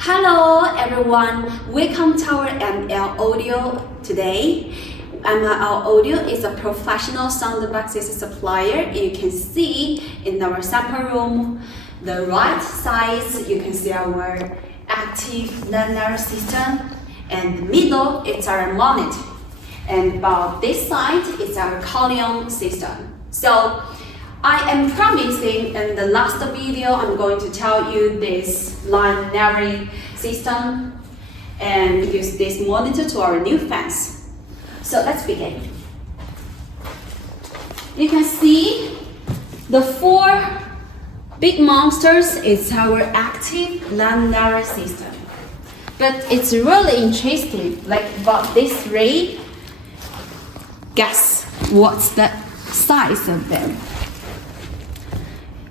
Hello everyone, welcome to our ML Audio today. ML Audio is a professional sound boxes supplier. You can see in our sample room, the right side you can see our active linear system, and the middle it's our monitor, and about this side is our column system. So I am promising in the last video I'm going to tell you this linear system and use this monitor to our new fans. So let's begin. You can see the four big monsters is our active linear system. But it's really interesting, like about this ray. Guess what's the size of them?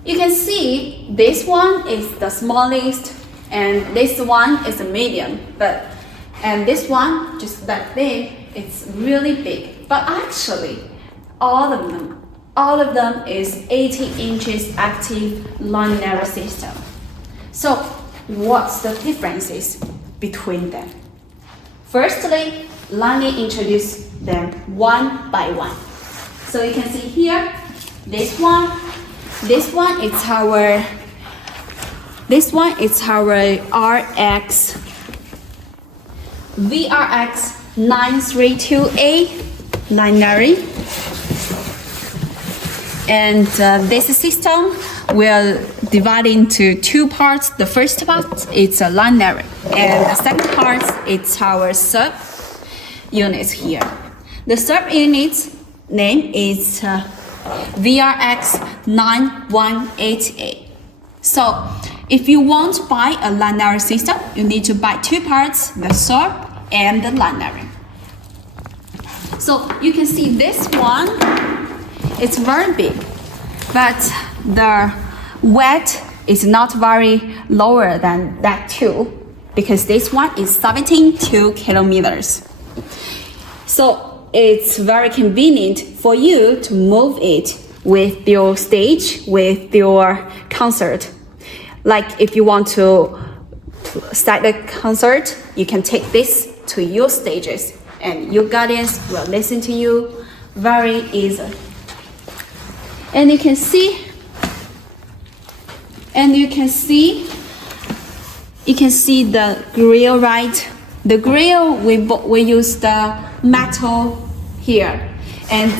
You can see this one is the smallest and this one is a medium, and this one just that big, it's really big. But actually all of them is 80 inches active linear system. So what's the differences between them? Firstly, let me introduce them one by one. So you can see here, this one is our VRX 932A linear, and this system will divide into two parts. The first part is a linear, and the second part it's our sub units here. The sub unit's name is VRX 918A. So if you want to buy a linear system, you need to buy two parts, the sub and the linear. So you can see this one, it's very big, but the weight is not very lower than that too, because this one is 72 kilometers. So it's very convenient for you to move it with your stage, with your concert. Like if you want to start a concert, you can take this to your stages and your guardians will listen to you very easily. And you can see the grill, right? The grill, we use the metal here, and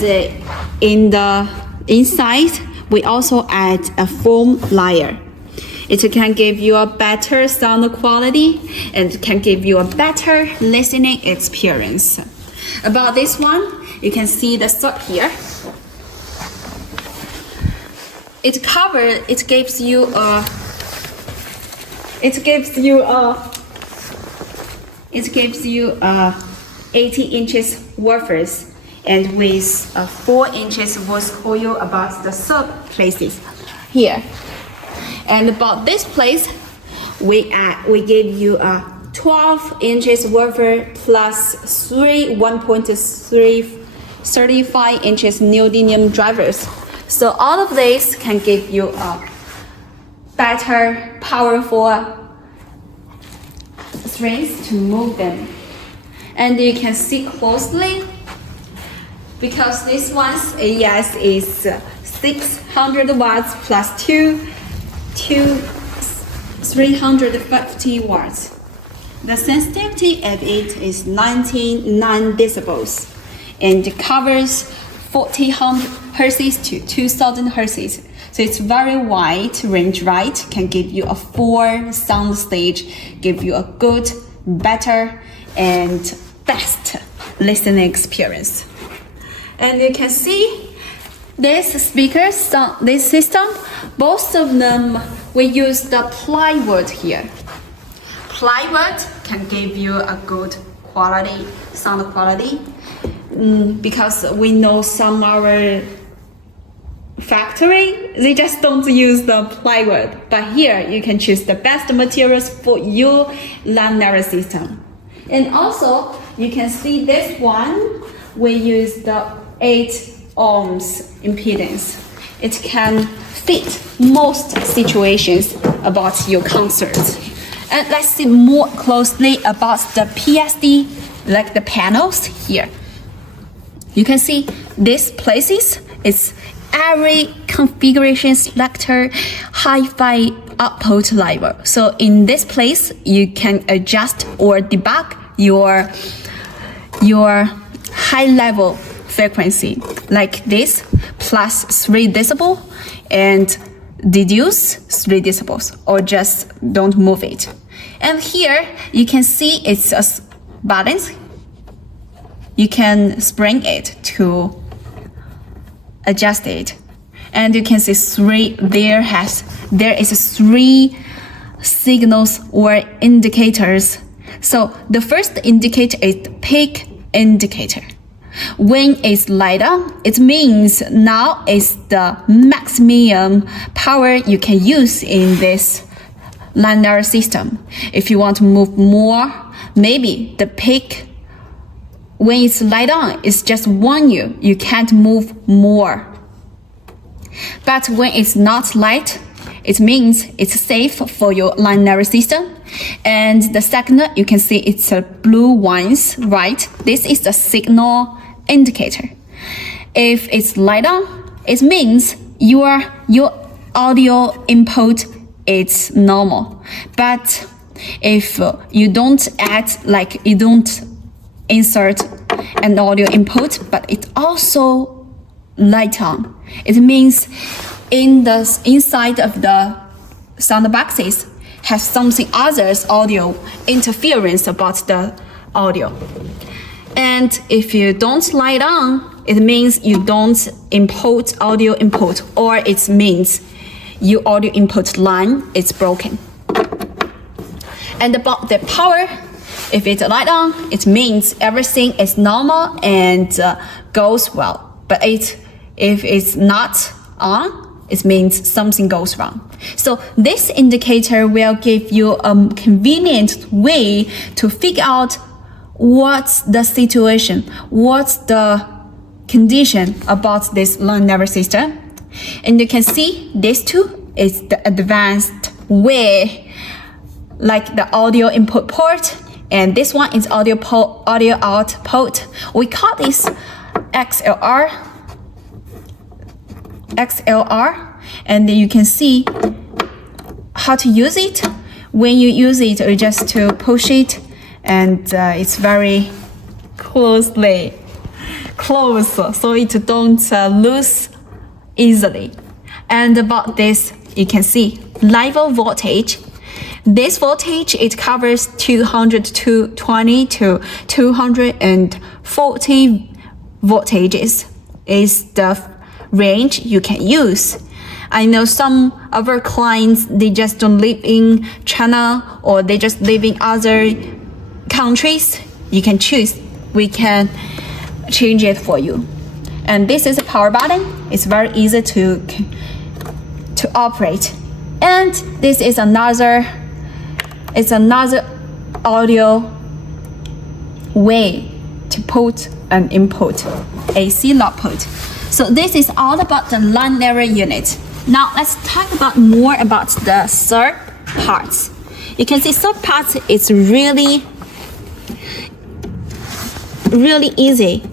in the inside we also add a foam layer. It can give you a better sound quality and can give you a better listening experience. About this one, you can see the strap here. It gives you 80 inches woofers, and with 4 inches voice coil about the sub places here. And about this place, we give you a 12 inches woofer plus 1.35 inches neodymium drivers. So all of these can give you a better, powerful strings to move them. And you can see closely, because this one's AES is 600 watts plus 350 watts. The sensitivity of it is 99 decibels and covers 40 hertz to 2000 hertz. So it's very wide range, right? Can give you a full sound stage, give you a good, better, and best listening experience. And you can see these speakers, this system, both of them, we use the plywood here. Plywood can give you a good quality, sound quality, because we know some our factory, they just don't use the plywood. But here you can choose the best materials for your linear system. And also you can see this one, we use the 8 ohms impedance. It can fit most situations about your concert. And let's see more closely about the PSD, like the panels here. You can see these places is every configuration selector hi-fi output level. So in this place, you can adjust or debug your high level frequency like this, plus 3 decibel and reduce 3 decibels, or just don't move it. And here you can see it's a balance. You can spring it to adjust it, and you can see there is 3 signals or indicators. So the first indicator is the peak indicator. When it's lighter, it means now is the maximum power you can use in this linear system. If you want to move more, maybe the peak, when it's light on, it's just warn you can't move more. But when it's not light, it means it's safe for your linear system. And the second, you can see it's a blue ones, right? This is the signal indicator. If it's light on, it means your audio input is normal. But if you don't add, like you don't insert an audio input, but it also light on, it means in the inside of the sound boxes have something others audio interference about the audio. And if you don't light on, it means you don't input audio input, or it means your audio input line is broken. And about the power, if it's light on, it means everything is normal and goes well. But if it's not on, it means something goes wrong. So this indicator will give you a convenient way to figure out what's the situation, what's the condition about this linear system. And you can see these two is the advanced way, like the audio input port, and this one is audio output. We call this XLR, and you can see how to use it. When you use it, you just to push it, and it's very close, so it don't lose easily. And about this, you can see level voltage. This voltage, it covers 220 to 240 voltages is the range you can use. I know some of our clients, they just don't live in China, or they just live in other countries. You can choose. We can change it for you. And this is a power button. It's very easy to operate. And this is another audio way to put and input AC output. So this is all about the linear unit. Now let's talk about more about the third parts. You can see third parts is really easy.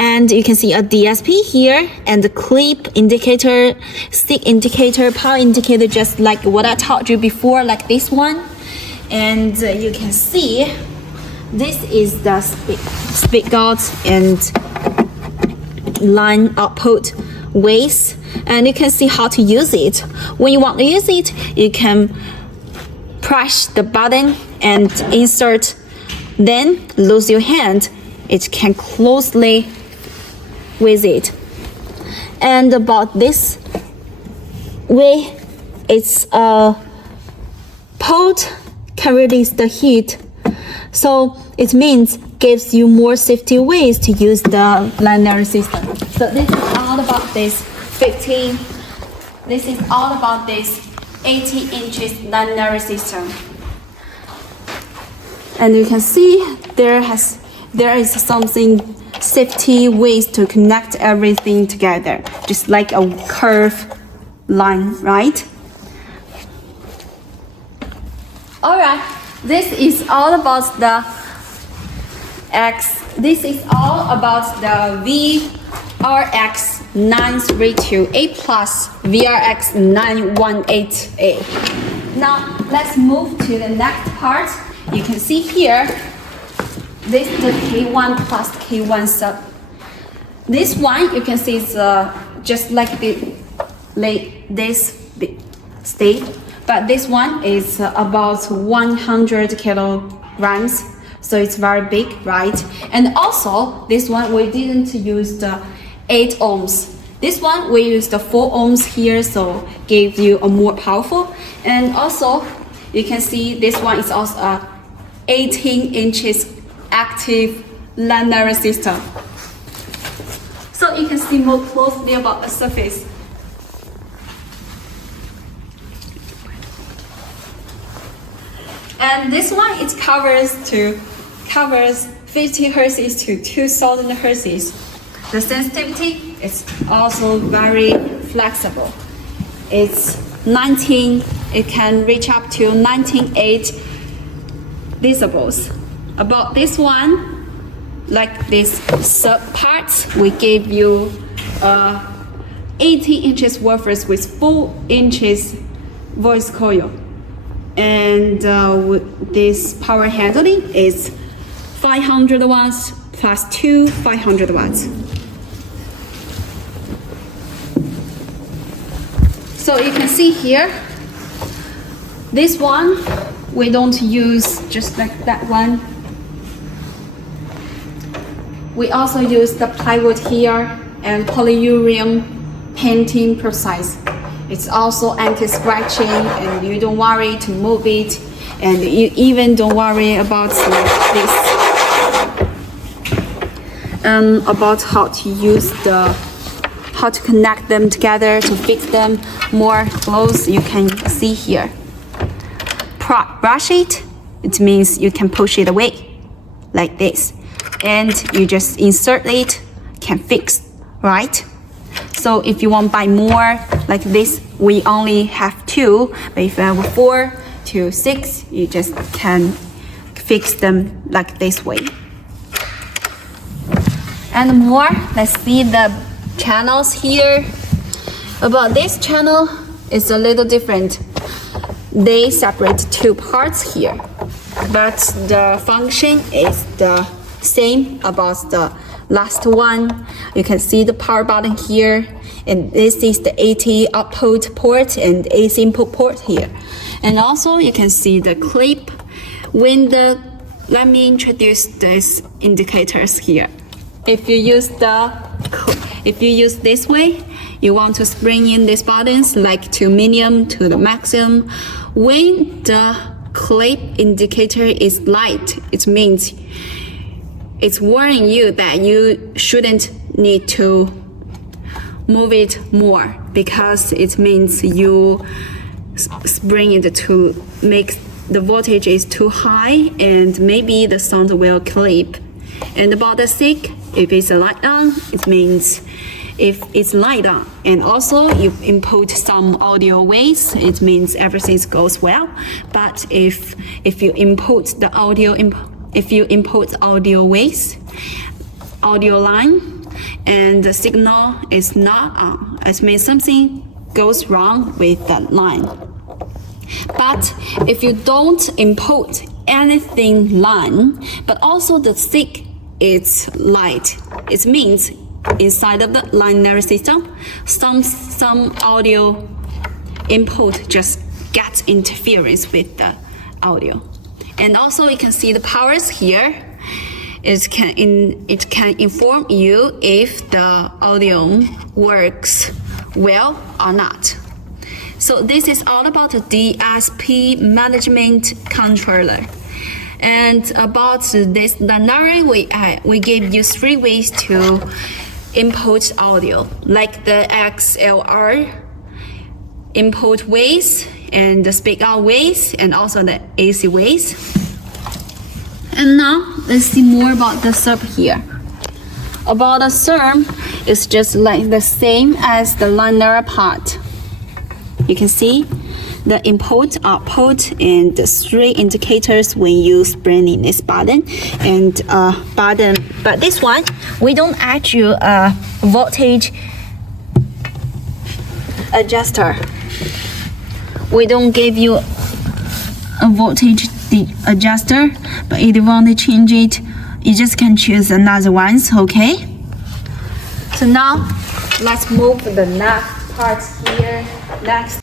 And you can see a DSP here, and the clip indicator, stick indicator, power indicator, just like what I taught you before, like this one. And you can see this is the speak out and line output ways, and you can see how to use it. When you want to use it, you can press the button and insert, then lose your hand. It can closely with it. And about this way, it's a port can release the heat, so it means gives you more safety ways to use the linear system. So this is all about this 15. This is all about this 80 inches linear system. And you can see there is something safety ways to connect everything together, just like a curved line, right? Alright, this is all about the This is all about the VRX 932A plus VRX 918A. Now let's move to the next part. You can see here, this is the K1 plus K1 sub. This one you can see is just like this state, but this one is about 100 kilograms, so it's very big, right? And also this one we didn't use the 8 ohms. This one we used the 4 ohms here, so gave you a more powerful. And also you can see this one is also a 18 inches active linear system. So you can see more closely about the surface. And this one, it covers 50 hertz to 2000 hertz. The sensitivity is also very flexible. It can reach up to 19.8 decibels. About this one, like this sub part, we gave you 18 inches woofers with 4 inches voice coil. And this power handling is 500 watts plus 2 500 watts. So you can see here, this one, we don't use just like that one. We also use the plywood here and polyurethane painting process. It's also anti-scratching, and you don't worry to move it, and you even don't worry about this. About how to connect them together to fix them more close. You can see here. Brush it. It means you can push it away like this, and you just insert it. Can fix, right? So if you want to buy more like this, we only have 2, but if you have 4 to 6, you just can fix them like this way. And more, let's see the channels here. About this channel, it's a little different. They separate 2 parts here, but the function is the same about the last one. You can see the power button here, and this is the AC output port and AC input port here. And also you can see the clip. Let me introduce these indicators here. If you use this way, you want to spring in these buttons like to minimum to the maximum. When the clip indicator is light, it means it's warning you that you shouldn't need to move it more, because it means you spring it to make the voltage is too high and maybe the sound will clip. And about the SIG, if it's a light on, it means if it's light on. And also you input some audio waves, it means everything goes well. But if you input the audio waves, audio line, and the signal is not on, it means something goes wrong with that line. But if you don't input anything line, but also the SIG is light, it means inside of the linear system, some audio input just gets interference with the audio. And also you can see the powers here. It can inform you if the audio works well or not. So this is all about the DSP management controller. And about this linear, we gave you 3 ways to input audio, like the XLR input waves and the speak out waves, and also the AC waves. And now let's see more about the sub here. About the sub, it's just like the same as the linear part. You can see the input, output, and the 3 indicators when you spinning this button. And but this one, we don't add you a voltage adjuster. We don't give you a voltage adjuster, but if you want to change it, you just can choose another ones, okay? So now, let's move the next part here. Next,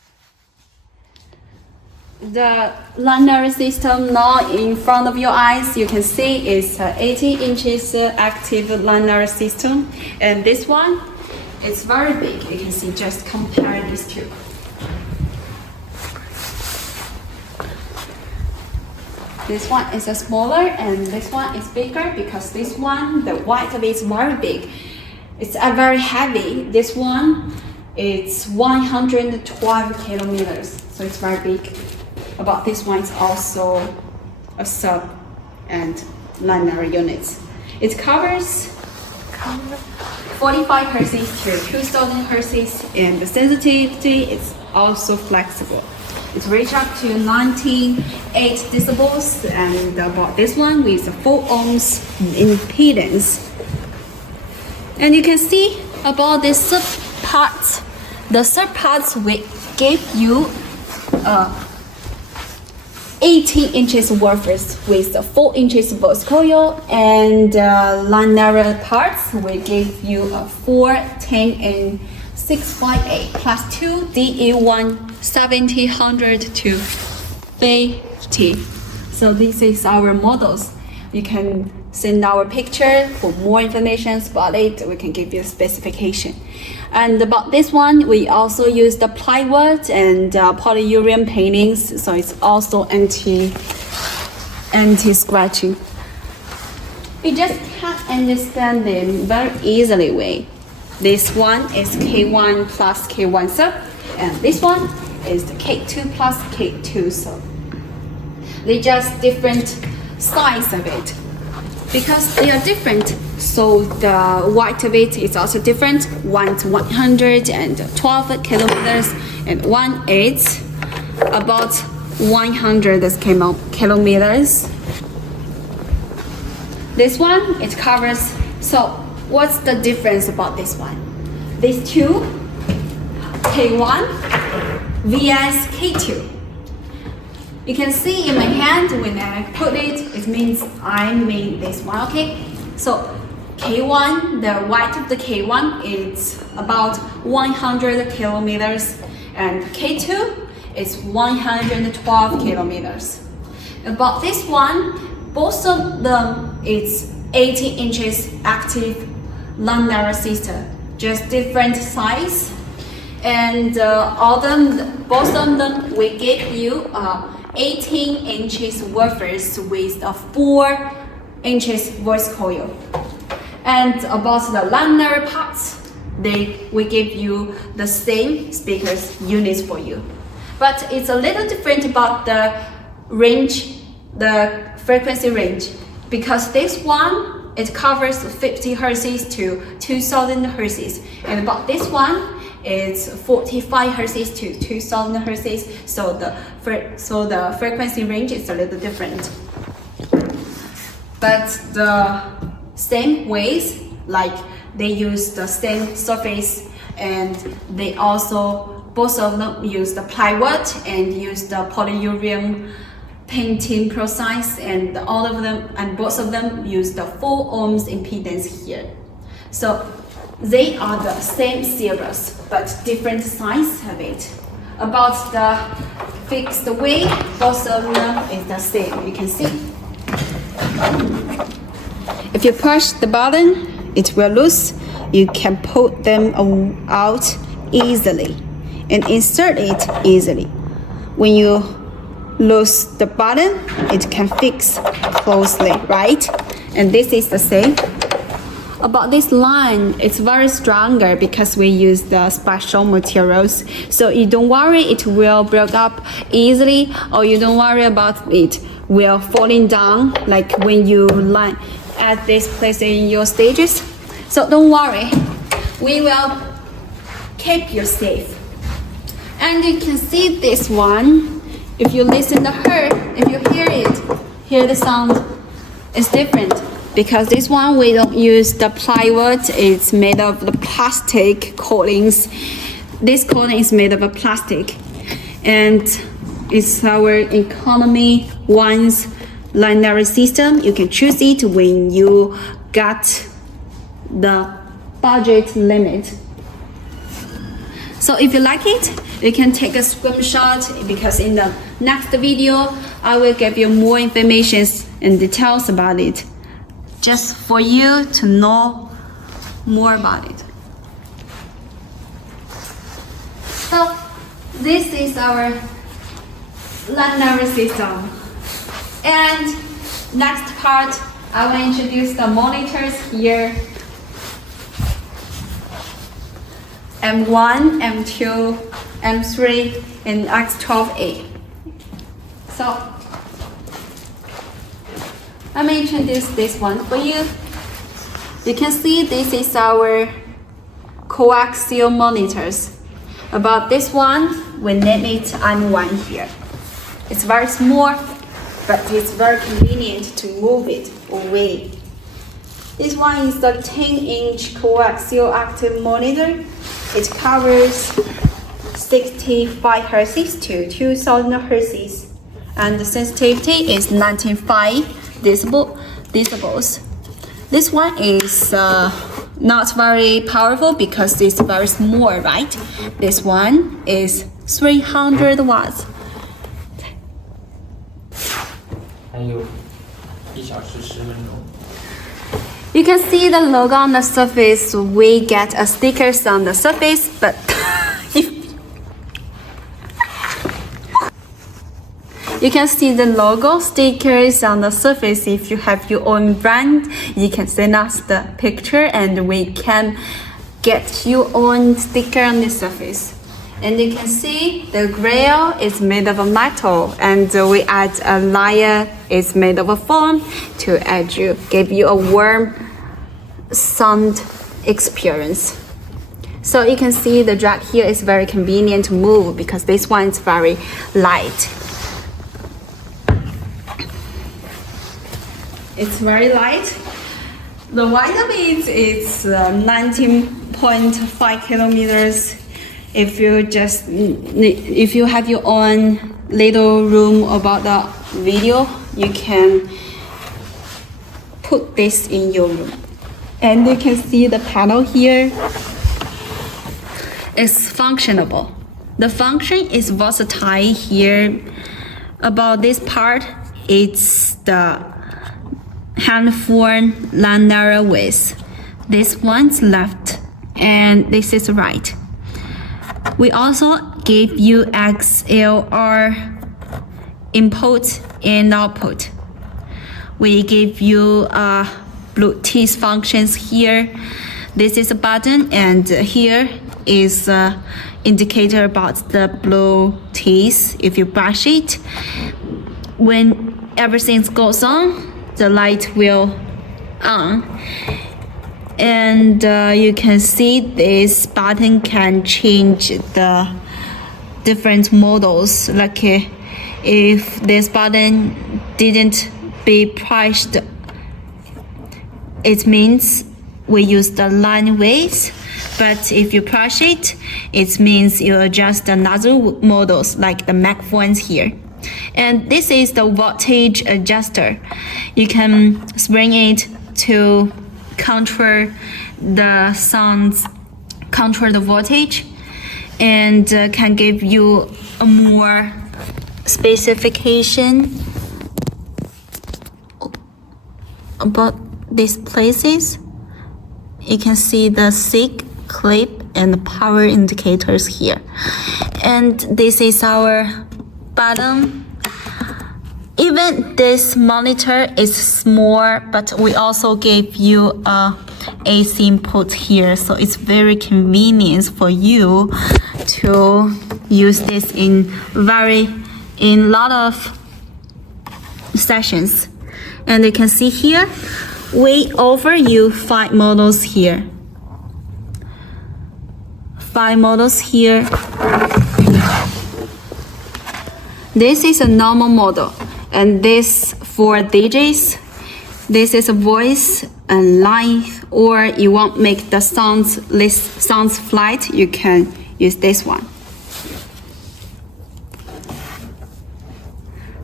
the linear system now in front of your eyes, you can see it's 80 inches active linear system, and this one is very big. You can see, just compare these two. This one is smaller and this one is bigger because this one, the white of it is very big. It's very heavy. This one, it's 112 kilometers, so it's very big. But this one is also a sub and linear units. It covers 45 hertz to 2000 hertz, and the sensitivity is also flexible. It reaches up to 19.8 decibels, and about this one with 4 ohms impedance. And you can see about this sub parts. The sub parts will give you 18 inches wafers with 4 inches volts coil, and linear parts will give you a 4, 10, and 658 plus 2 DE1 70, 100 to 50. So this is our models. You can send our picture for more information about it. We can give you a specification. And about this one, we also use the plywood and polyurethane paintings, so it's also anti-scratching. You just can't understand them very easily way. This one is K1 plus K1 sub, and this one is the K2 plus K2 sub. They just different size of it. Because they are different, so the weight of it is also different. One is 112 kilometers, and one is about 100 kilometers. This one, it covers, so what's the difference about this one? These two, K1 vs K2. You can see in my hand when I put it, it means I made this one, okay? So K1, the weight of the K1 is about 100 kilometers, and K2 is 112 kilometers. About this one, both of them is 80 inches active linear system, just different size. And both of them will give you 18 inches wafers with a 4 inches voice coil. And about the linear parts, they will give you the same speakers units for you. But it's a little different about the range, the frequency range, because this one, it covers 50 hertz to 2000 hertz, and about this one, it's 45 hertz to 2000 hertz, so the frequency range is a little different. But the same ways, like they use the same surface, and they also, both of them use the plywood and use the polyurethane painting process, and all of them, and both of them use the 4 ohms impedance here. So they are the same series, but different size of it. About the fixed weight, both of them is the same, you can see. If you push the button, it will loose. You can pull them out easily and insert it easily. When you loose the button, it can fix closely, right? And this is the same. About this line, it's very stronger because we use the special materials. So you don't worry it will break up easily, or you don't worry about it will falling down like when you line at this place in your stages. So don't worry, we will keep you safe. And you can see this one. If you listen to her, if you hear the sound is different. Because this one we don't use the plywood, it's made of the plastic coatings. This coating is made of a plastic, and it's our economy one's linear system. You can choose it when you got the budget limit. So if you like it, you can take a screenshot, because in the next video I will give you more information and details about it, just for you to know more about it. So this is our linear system. And next part, I will introduce the monitors here. M1, M2, M3, and X12A. So let me introduce this one for you. You can see this is our coaxial monitors. About this one, we name it M1 here. It's very small, but it's very convenient to move it away. This one is the 10-inch coaxial active monitor. It covers 65 Hz to 2000 Hz, and the sensitivity is 95 decibels. This one is not very powerful because it's very small, right? This one is 300 watts. 还有1小时10分钟。 You can see the logo on the surface. We get a stickers on the surface, but you can see the logo stickers on the surface. If you have your own brand, you can send us the picture and we can get your own sticker on the surface. And you can see the grill is made of metal, and we add a layer is made of a foam to give you a warm sound experience. So you can see the drag here is very convenient to move because this one is very light. It's very light. The weight of it is 19.5 kilometers. If you have your own little room about the video, you can put this in your room. And you can see the panel here is functionable. The function is versatile here. About this part, it's the handphone linear width. This one's left and this is right. We also gave you XLR input and output. We give you Bluetooth functions here. This is a button, and here is an indicator about the Bluetooth. If you brush it, when everything goes on, the light will on. And you can see this button can change the different models. Like if this button didn't be pressed, it means we use the line width. But if you press it, it means you adjust another models like the Mac phones here. And this is the voltage adjuster. You can spring it to control the sounds, control the voltage, and can give you a more specification about these places. You can see the SIG clip and the power indicators here. And this is our button. Even this monitor is small, but we also gave you a AC input here, so it's very convenient for you to use this in lot of sessions. And you can see here, we offer you 5 models here. 5 models here. This is a normal model, and this 4 digits. This is a voice and line, or you want make the sounds flight, you can use this one.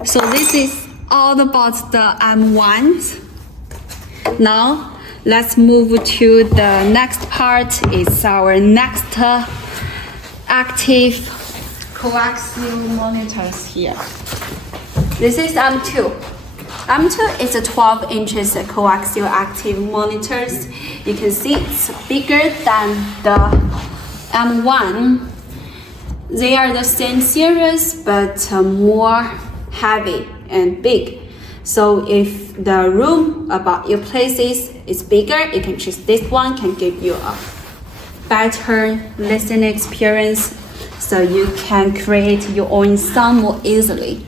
So this is all about the M1. Now let's move to the next part. It's our next active coaxial monitors here. This is M2. M2 is a 12 inches coaxial active monitors. You can see it's bigger than the M1. They are the same series, but more heavy and big. So if the room about your places is bigger, you can choose this one, can give you a better listening experience, so you can create your own sound more easily.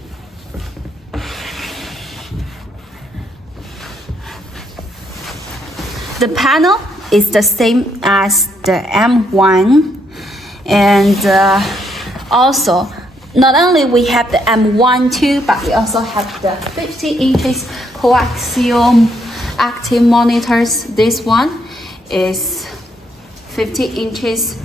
The panel is the same as the M1, and also not only we have the M1 too, but we also have the 50 inches coaxial active monitors. This one is 50 inches.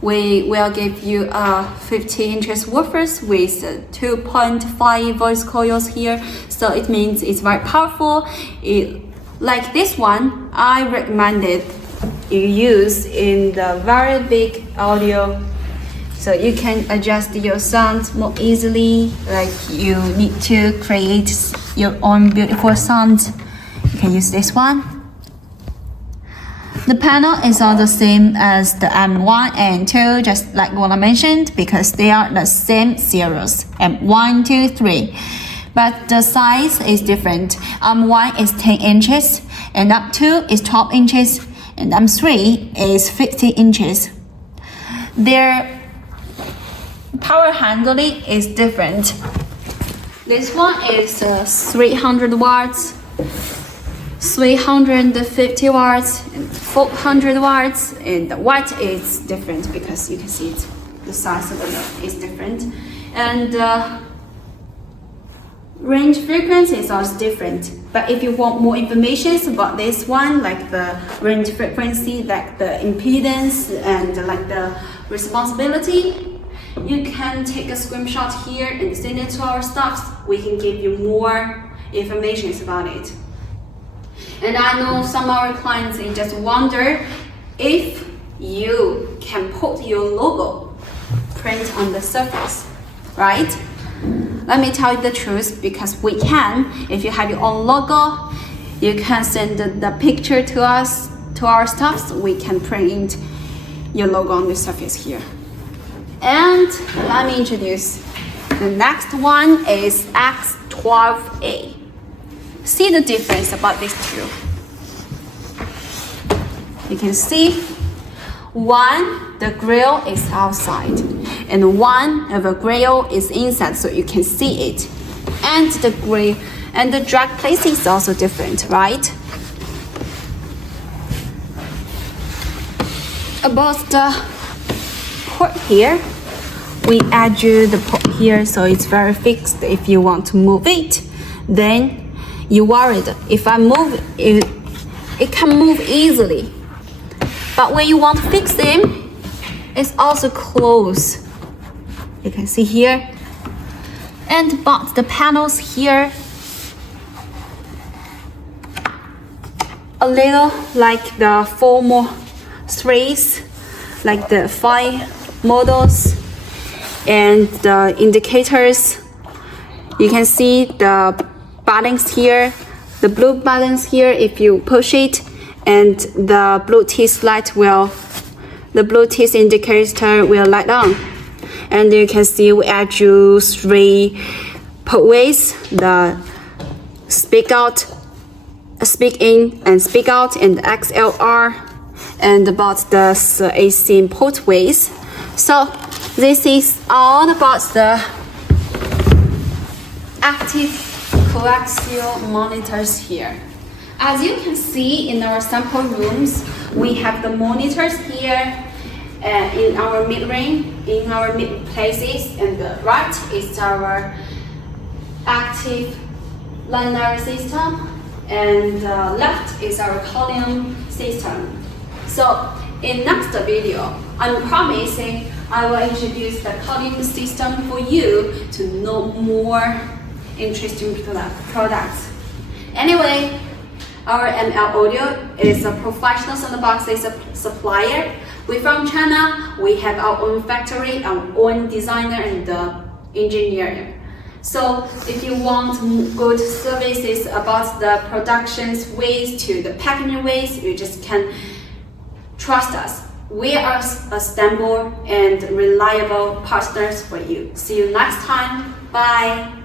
We will give you 50 inches woofers with 2.5 voice coils here, so it means it's very powerful. Like this one, I recommended you use in the very big audio, so you can adjust your sound more easily. Like you need to create your own beautiful sound, you can use this one. The panel is all the same as the M1 and 2, just like what I mentioned, because they are the same series, M1, 2, 3. But the size is different. M1 is 10 inches, and M2 is 12 inches, and M3 is 50 inches. Their power handling is different. This one is 300 watts, 350 watts, and 400 watts, and the watt is different because you can see it, the size of the note is different. And range frequency is also different. But if you want more information about this one, like the range frequency, like the impedance, and like the responsibility, you can take a screenshot here and send it to our staff. We can give you more information about it. And I know some of our clients, they just wonder if you can put your logo print on the surface, right? Let me tell you the truth, because we can. If you have your own logo, you can send the picture to us, to our staffs. We can print your logo on the surface here. And let me introduce. The next one is X12A. See the difference about these two. You can see one, the grill is outside, and one of the grill is inside, so you can see it. And the grill and the drag placing is also different, right? About the port here, we add you the port here, so it's very fixed. If you want to move it, then you're worried. If I move it, it can move easily. But when you want to fix them, it's also closed. You can see here. And but the panels here, a little like the former threes, like the 5 models, and the indicators. You can see the buttons here, the blue buttons here. If you push it, and the Bluetooth light will, the Bluetooth indicator will light on. And you can see we add you 3 portways, the speak out, speak in and speak out, and XLR, and about the AC portways. So this is all about the active coaxial monitors here. As you can see in our sample rooms, we have the monitors here in our mid-range in our mid places, and the right is our active linear system, and left is our column system. So in next video, I'm promising I will introduce the column system for you to know more interesting products. Anyway, our ML Audio is a professional soundbox supplier. We're from China. We have our own factory, our own designer and engineer. So if you want good services about the productions ways to the packaging ways, you just can trust us. We are a stable and reliable partners for you. See you next time. Bye.